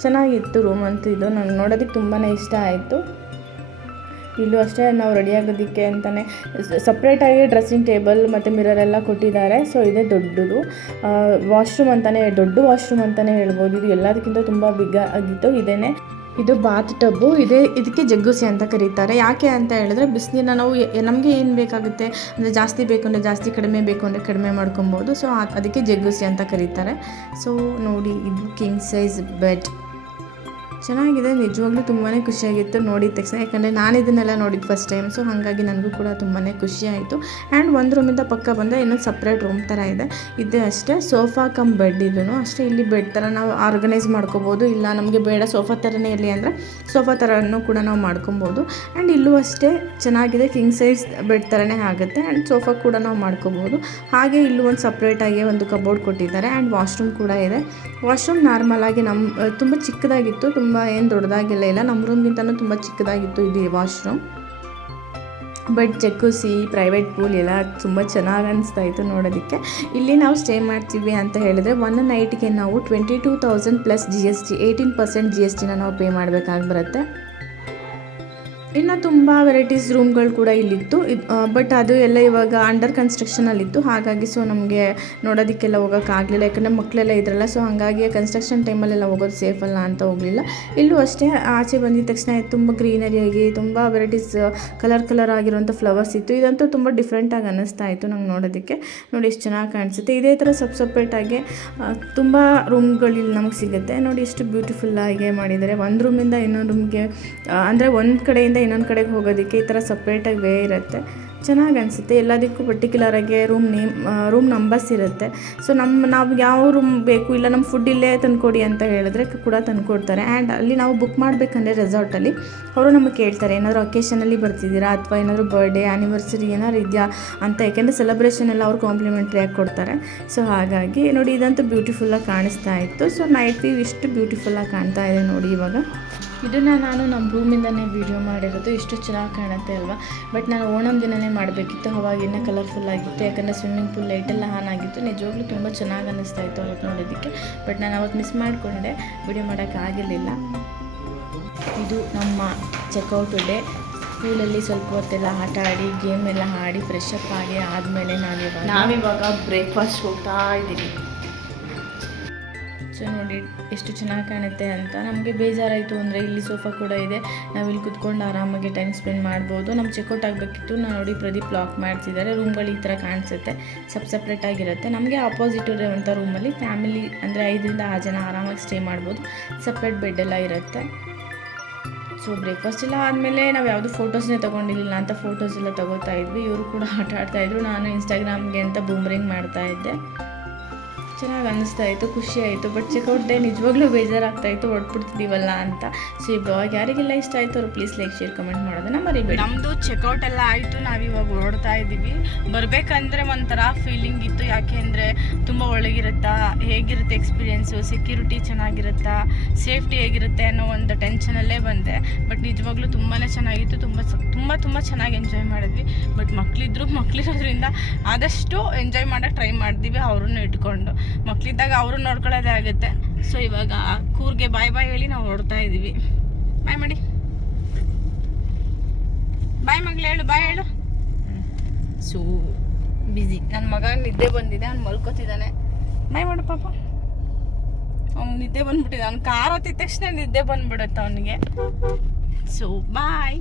ಚೆನ್ನಾಗಿತ್ತು ರೂಮ್ ಅಂತೂ. ಇದು ನಂಗೆ ನೋಡೋದಕ್ಕೆ ತುಂಬಾ ಇಷ್ಟ ಆಯಿತು. ಇಲ್ಲೂ ಅಷ್ಟೇ ನಾವು ರೆಡಿ ಆಗೋದಕ್ಕೆ ಅಂತಲೇ ಸಪ್ರೇಟಾಗಿ ಡ್ರೆಸ್ಸಿಂಗ್ ಟೇಬಲ್ ಮತ್ತು ಮಿರರ್ ಎಲ್ಲ ಕೊಟ್ಟಿದ್ದಾರೆ. ಸೊ ಇದೇ ದೊಡ್ಡದು ವಾಶ್ರೂಮ್ ಅಂತಲೇ, ದೊಡ್ಡ ವಾಶ್ರೂಮ್ ಅಂತಲೇ ಹೇಳ್ಬೋದು. ಇದು ಎಲ್ಲದಕ್ಕಿಂತ ತುಂಬ ಬಿಗ್ ಆಗಿತ್ತು. ಇದು ಬಾತ್ ಟಬ್ಬು ಇದಕ್ಕೆ ಜಗ್ಗುಸಿ ಅಂತ ಕರೀತಾರೆ. ಯಾಕೆ ಅಂತ ಹೇಳಿದ್ರೆ ಬಿಸಿನೀರನ್ನ ನಾವು ನಮಗೆ ಏನು ಬೇಕಾಗುತ್ತೆ ಅಂದರೆ ಜಾಸ್ತಿ ಬೇಕು ಅಂದರೆ ಜಾಸ್ತಿ, ಕಡಿಮೆ ಬೇಕು ಅಂದರೆ ಕಡಿಮೆ ಮಾಡ್ಕೊಬೋದು. ಸೊ ಅದಕ್ಕೆ ಜಗ್ಗುಸಿ ಅಂತ ಕರೀತಾರೆ. ಸೊ ನೋಡಿ ಇದು ಕಿಂಗ್ ಸೈಜ್ ಬೆಡ್ ಚೆನ್ನಾಗಿದೆ. ನಿಜವಾಗ್ಲೂ ತುಂಬಾ ಖುಷಿಯಾಗಿತ್ತು ನೋಡಿದ ತಕ್ಷಣ. ಯಾಕಂದರೆ ನಾನು ಇದನ್ನೆಲ್ಲ ನೋಡಿದ್ದು ಫಸ್ಟ್ ಟೈಮ್. ಸೊ ಹಾಗಾಗಿ ನನಗೂ ಕೂಡ ತುಂಬಾ ಖುಷಿ ಆಯಿತು. ಆ್ಯಂಡ್ ಒಂದು ರೂಮಿಂದ ಪಕ್ಕ ಬಂದರೆ ಇನ್ನೊಂದು ಸಪ್ರೇಟ್ ರೂಮ್ ಥರ ಇದೆ. ಇದೇ ಅಷ್ಟೇ ಸೋಫಾ ಕಮ್ ಬೆಡ್. ಇದೂ ಅಷ್ಟೇ ಇಲ್ಲಿ ಬೆಡ್ ಥರ ನಾವು ಆರ್ಗನೈಸ್ ಮಾಡ್ಕೋಬೋದು. ಇಲ್ಲ ನಮಗೆ ಬೇಡ ಸೋಫಾ ಥರನೇ ಇರಲಿ ಅಂದರೆ ಸೋಫಾ ಥರನೂ ಕೂಡ ನಾವು ಮಾಡ್ಕೊಬೋದು. ಆ್ಯಂಡ್ ಇಲ್ಲೂ ಅಷ್ಟೇ ಚೆನ್ನಾಗಿದೆ, ಕಿಂಗ್ ಸೈಜ್ ಬೆಡ್ ಥರನೇ ಆಗುತ್ತೆ. ಆ್ಯಂಡ್ ಸೋಫಾ ಕೂಡ ನಾವು ಮಾಡ್ಕೋಬೋದು. ಹಾಗೆ ಇಲ್ಲೂ ಒಂದು ಸಪ್ರೇಟಾಗಿ ಒಂದು ಕಬೋರ್ಡ್ ಕೊಟ್ಟಿದ್ದಾರೆ. ಆ್ಯಂಡ್ ವಾಶ್ರೂಮ್ ಕೂಡ ಇದೆ. ವಾಶ್ರೂಮ್ ನಾರ್ಮಲಾಗಿ ತುಂಬ ಚಿಕ್ಕದಾಗಿತ್ತು, ತುಂಬ ಏನು ದೊಡ್ಡದಾಗಿಲ್ಲ. ನಮ್ಮ ರೂಮ್ಗಿಂತಲೂ ತುಂಬ ಚಿಕ್ಕದಾಗಿತ್ತು ಇದು ವಾಶ್ರೂಮ್. ಬಟ್ ಜಕ್ಕೂಸಿ ಪ್ರೈವೇಟ್ ಪೂಲ್ ಎಲ್ಲ ತುಂಬ ಚೆನ್ನಾಗಿ ಅನಿಸ್ತಾ ಇತ್ತು ನೋಡೋದಕ್ಕೆ. ಇಲ್ಲಿ ನಾವು ಸ್ಟೇ ಮಾಡ್ತೀವಿ ಅಂತ ಹೇಳಿದ್ರೆ 1 ನೈಟ್ಗೆ ನಾವು 22,000 ಪ್ಲಸ್ GST 18% GSTನ ನಾವು ಪೇ ಮಾಡಬೇಕಾಗಿ ಬರುತ್ತೆ. ಇನ್ನು ತುಂಬ ವೆರೈಟೀಸ್ ರೂಮ್ಗಳು ಕೂಡ ಇಲ್ಲಿತ್ತು. ಬಟ್ ಅದು ಎಲ್ಲ ಇವಾಗ ಅಂಡರ್ ಕನ್ಸ್ಟ್ರಕ್ಷನಲ್ಲಿತ್ತು. ಹಾಗಾಗಿ ಸೊ ನಮಗೆ ನೋಡೋದಕ್ಕೆಲ್ಲ ಹೋಗೋಕ್ಕಾಗಲಿಲ್ಲ, ಯಾಕಂದರೆ ಮಕ್ಕಳೆಲ್ಲ ಇದ್ರಲ್ಲ. ಸೊ ಹಾಗಾಗಿ ಕನ್ಸ್ಟ್ರಕ್ಷನ್ ಟೈಮಲ್ಲೆಲ್ಲ ಹೋಗೋದು ಸೇಫ್ ಅಲ್ಲ ಅಂತ ಹೋಗಲಿಲ್ಲ. ಇಲ್ಲೂ ಅಷ್ಟೇ ಆಚೆ ಬಂದಿದ ತಕ್ಷಣ ತುಂಬ ಗ್ರೀನರಿಯಾಗಿ ತುಂಬ ವೆರೈಟೀಸ್ ಕಲರ್ ಆಗಿರುವಂಥ ಫ್ಲವರ್ಸ್ ಇತ್ತು. ಇದಂತೂ ತುಂಬ ಡಿಫ್ರೆಂಟಾಗಿ ಅನ್ನಿಸ್ತಾ ಇತ್ತು ನಂಗೆ ನೋಡೋದಕ್ಕೆ. ನೋಡಿ ಎಷ್ಟು ಚೆನ್ನಾಗಿ ಕಾಣಿಸುತ್ತೆ. ಇದೇ ಥರ ಸಪ್ರೇಟಾಗಿ ತುಂಬ ರೂಮ್ಗಳಿಲ್ಲಿ ನಮಗೆ ಸಿಗುತ್ತೆ. ನೋಡಿ ಎಷ್ಟು ಬ್ಯೂಟಿಫುಲ್ಲಾಗಿ ಮಾಡಿದ್ದಾರೆ. ಒಂದು ರೂಮಿಂದ ಇನ್ನೊಂದು ರೂಮ್ಗೆ ಅಂದರೆ ಒಂದು ಕಡೆಯಿಂದ ಇನ್ನೊಂದು ಕಡೆಗೆ ಹೋಗೋದಕ್ಕೆ ಈ ಥರ ಸಪ್ರೇಟಾಗಿ ವೇ ಇರುತ್ತೆ. ಚೆನ್ನಾಗಿ ಅನಿಸುತ್ತೆ. ಎಲ್ಲದಕ್ಕೂ ಪರ್ಟಿಕ್ಯುಲರಾಗಿ ರೂಮ್ ನಂಬರ್ಸ್ ಇರುತ್ತೆ. ಸೊ ನಾವು ಯಾವ ರೂಮ್ ಬೇಕು, ಇಲ್ಲ ನಮ್ಮ ಫುಡ್ ಇಲ್ಲೇ ತಂದುಕೊಡಿ ಅಂತ ಹೇಳಿದ್ರೆ ಕೂಡ ತಂದುಕೊಡ್ತಾರೆ. ಆ್ಯಂಡ್ ಅಲ್ಲಿ ನಾವು ಬುಕ್ ಮಾಡಬೇಕಂದ್ರೆ ರೆಸಾರ್ಟಲ್ಲಿ ಅವರು ನಮಗೆ ಕೇಳ್ತಾರೆ, ಏನಾದರೂ ಅಕೇಶನಲ್ಲಿ ಬರ್ತಿದ್ದೀರಾ ಅಥವಾ ಏನಾದರೂ ಬರ್ಡೇ ಆ್ಯನಿವರ್ಸರಿ ಏನಾದ್ರು ಇದೆಯಾ ಅಂತ. ಯಾಕೆಂದರೆ ಸೆಲೆಬ್ರೇಷನ್ ಎಲ್ಲ ಅವ್ರು ಕಾಂಪ್ಲಿಮೆಂಟ್ರಿಯಾಗಿ ಕೊಡ್ತಾರೆ. ಸೊ ಹಾಗಾಗಿ ನೋಡಿ ಇದಂತೂ ಬ್ಯೂಟಿಫುಲ್ಲಾಗಿ ಕಾಣಿಸ್ತಾ ಇತ್ತು. ಸೊ ನೈಟ್ ವ್ಯೂ ಇಷ್ಟು ಬ್ಯೂಟಿಫುಲ್ಲಾಗಿ ಕಾಣ್ತಾ ಇದೆ ನೋಡಿ ಇವಾಗ. ಇದನ್ನು ನಾನು ನಮ್ಮ ರೂಮಿಂದನೇ ವೀಡಿಯೋ ಮಾಡಿರೋದು. ಎಷ್ಟು ಚೆನ್ನಾಗಿ ಕಾಣುತ್ತೆ ಅಲ್ವಾ. ಬಟ್ ನಾನು ಓಣಂ ದಿನವೇ ಮಾಡಬೇಕಿತ್ತು, ಅವಾಗ ಇನ್ನೂ ಕಲರ್ಫುಲ್ ಆಗಿತ್ತು. ಯಾಕಂದರೆ ಸ್ವಿಮ್ಮಿಂಗ್ ಪೂಲ್ ಲೈಟೆಲ್ಲ ಆನ್ ಆಗಿತ್ತು. ನಿಜವಾಗ್ಲೂ ತುಂಬ ಚೆನ್ನಾಗಿ ಅನ್ನಿಸ್ತಾ ಇತ್ತು ಅವತ್ತು ನೋಡೋದಕ್ಕೆ. ಬಟ್ ನಾನು ಅವತ್ತು ಮಿಸ್ ಮಾಡಿಕೊಂಡೆ, ವೀಡಿಯೋ ಮಾಡೋಕ್ಕಾಗಿರಲಿಲ್ಲ. ಇದು ನಮ್ಮ ಚೆಕ್ಔಟ್ ಡೇ. ಸ್ಕೂಲಲ್ಲಿ ಸ್ವಲ್ಪ ಹೊತ್ತೆಲ್ಲ ಆಟ ಆಡಿ ಗೇಮ್ ಎಲ್ಲ ಆಡಿ ಫ್ರೆಶ್ ಅಪ್ ಆಗಿ ಆದಮೇಲೆ ನಾವಿವಾಗ ಬ್ರೇಕ್ಫಾಸ್ಟ್ ಹೋಗ್ತಾ ಇದ್ದೀವಿ. ಸೊ ನೋಡಿ ಎಷ್ಟು ಚೆನ್ನಾಗಿ ಕಾಣುತ್ತೆ ಅಂತ. ನಮಗೆ ಬೇಜಾರಾಯಿತು ಅಂದರೆ ಇಲ್ಲಿ ಸೋಫಾ ಕೂಡ ಇದೆ, ನಾವಿಲ್ಲಿ ಕುತ್ಕೊಂಡು ಆರಾಮಾಗಿ ಟೈಮ್ ಸ್ಪೆಂಡ್ ಮಾಡ್ಬೋದು. ನಮ್ಮ ಚೆಕ್ಔಟ್ ಆಗಬೇಕಿತ್ತು. ನೋಡಿ ಪ್ರದೀಪ್ ಲಾಕ್ ಮಾಡ್ತಿದ್ದಾರೆ. ರೂಮ್ಗಳು ಈ ಥರ ಕಾಣಿಸುತ್ತೆ, ಸಪ್ರೇಟಾಗಿರುತ್ತೆ. ನಮಗೆ ಆಪೋಸಿಟ್ ಇರುವಂಥ ರೂಮಲ್ಲಿ ಫ್ಯಾಮಿಲಿ ಅಂದರೆ 5ರಿಂದ 6 ಜನ ಆರಾಮಾಗಿ ಸ್ಟೇ ಮಾಡ್ಬೋದು. ಸಪ್ರೇಟ್ ಬೆಡ್ ಎಲ್ಲ ಇರುತ್ತೆ. ಸೊ ಬ್ರೇಕ್ಫಾಸ್ಟ್ ಎಲ್ಲ ಆದಮೇಲೆ ನಾವು ಯಾವುದು ಫೋಟೋಸ್ನೇ ತೊಗೊಂಡಿರಲಿಲ್ಲ ಅಂತ ಫೋಟೋಸ್ ಎಲ್ಲ ತೊಗೋತಾ ಇದ್ವಿ. ಇವರು ಕೂಡ ಆಟ ಆಡ್ತಾಯಿದ್ರು. ನಾನು ಇನ್ಸ್ಟಾಗ್ರಾಮ್ಗೆ ಅಂತ ಬೂಮರಿಂಗ್ ಮಾಡ್ತಾಯಿದ್ದೆ. ಚೆನ್ನಾಗಿ ಅನ್ನಿಸ್ತಾ ಇತ್ತು, ಖುಷಿ ಆಯಿತು. ಬಟ್ ಚೆಕ್ಔಟ್ ಡೇ ನಿಜವಾಗ್ಲೂ ಬೇಜಾರಾಗ್ತಾಯಿತ್ತು, ಹೊರಟ್ಬಿಡ್ತಿದ್ದೀವಲ್ಲ ಅಂತ. ಸೊ ಈ ಬ್ಲಾಗ್ ಯಾರಿಗೆಲ್ಲ ಇಷ್ಟ ಆಯಿತು ಅವರು ಪ್ಲೀಸ್ ಲೈಕ್ ಶೇರ್ ಕಮೆಂಟ್ ಮಾಡೋದನ್ನ ಮರಿಬೇಡಿ. ನಮ್ಮದು ಚೆಕ್ಔಟ್ ಎಲ್ಲ ಆಯಿತು, ನಾವಿವಾಗ ಹೊರಡ್ತಾ ಇದ್ದೀವಿ. ಬರಬೇಕಂದ್ರೆ ಒಂಥರ ಫೀಲಿಂಗ್ ಇತ್ತು, ಯಾಕೆ ಅಂದರೆ ತುಂಬ ಒಳಗಿರುತ್ತಾ, ಹೇಗಿರುತ್ತೆ ಎಕ್ಸ್ಪೀರಿಯೆನ್ಸು, ಸೆಕ್ಯೂರಿಟಿ ಚೆನ್ನಾಗಿರುತ್ತಾ, ಸೇಫ್ಟಿ ಹೇಗಿರುತ್ತೆ ಅನ್ನೋ ಒಂದು ಟೆನ್ಷನಲ್ಲೇ ಬಂದೆ. ಬಟ್ ನಿಜವಾಗ್ಲೂ ತುಂಬಾ ಚೆನ್ನಾಗಿತ್ತು, ತುಂಬ ಚೆನ್ನಾಗಿ ಎಂಜಾಯ್ ಮಾಡಿದ್ವಿ. ಬಟ್ ಮಕ್ಕಳಿರೋದ್ರಿಂದ ಆದಷ್ಟು ಎಂಜಾಯ್ ಮಾಡೋಕ್ಕೆ ಟ್ರೈ ಮಾಡಿದ್ವಿ, ಅವ್ರನ್ನೂ ಇಟ್ಕೊಂಡು. ಮಕ್ಕಳಿದ್ದಾಗ ಅವರು ನೋಡ್ಕೊಳ್ಳೋದೇ ಆಗುತ್ತೆ. ಸೊ ಇವಾಗ ಕೂರ್ಗೆ ಬಾಯ್ ಹೇಳಿ ನಾವು ಹೊರಡ್ತಾ ಇದ್ದೀವಿ. ಬಾಯ್ ಮಾಡಿ, ಬಾಯ್ ಮಗಳು ಹೇಳು, ಬಾಯ್ ಹೇಳು. ಸೊ ಬಿಸಿ. ನನ್ನ ಮಗ ನಿದ್ದೆ ಬಂದಿದೆ, ಅವ್ನು ಮಲ್ಕೋತಿದ್ದಾನೆ. ಬಾಯ್ ಮಾಡು ಪಾಪ. ಅವ್ನು ನಿದ್ದೆ ಬಂದ್ಬಿಟ್ಟಿದೆ, ಅವ್ನು ಕಾರ್ ಹತ್ತಿದ ತಕ್ಷಣ ನಿದ್ದೆ ಬಂದ್ಬಿಡುತ್ತೆ ಅವನಿಗೆ. ಸೊ ಬಾಯ್.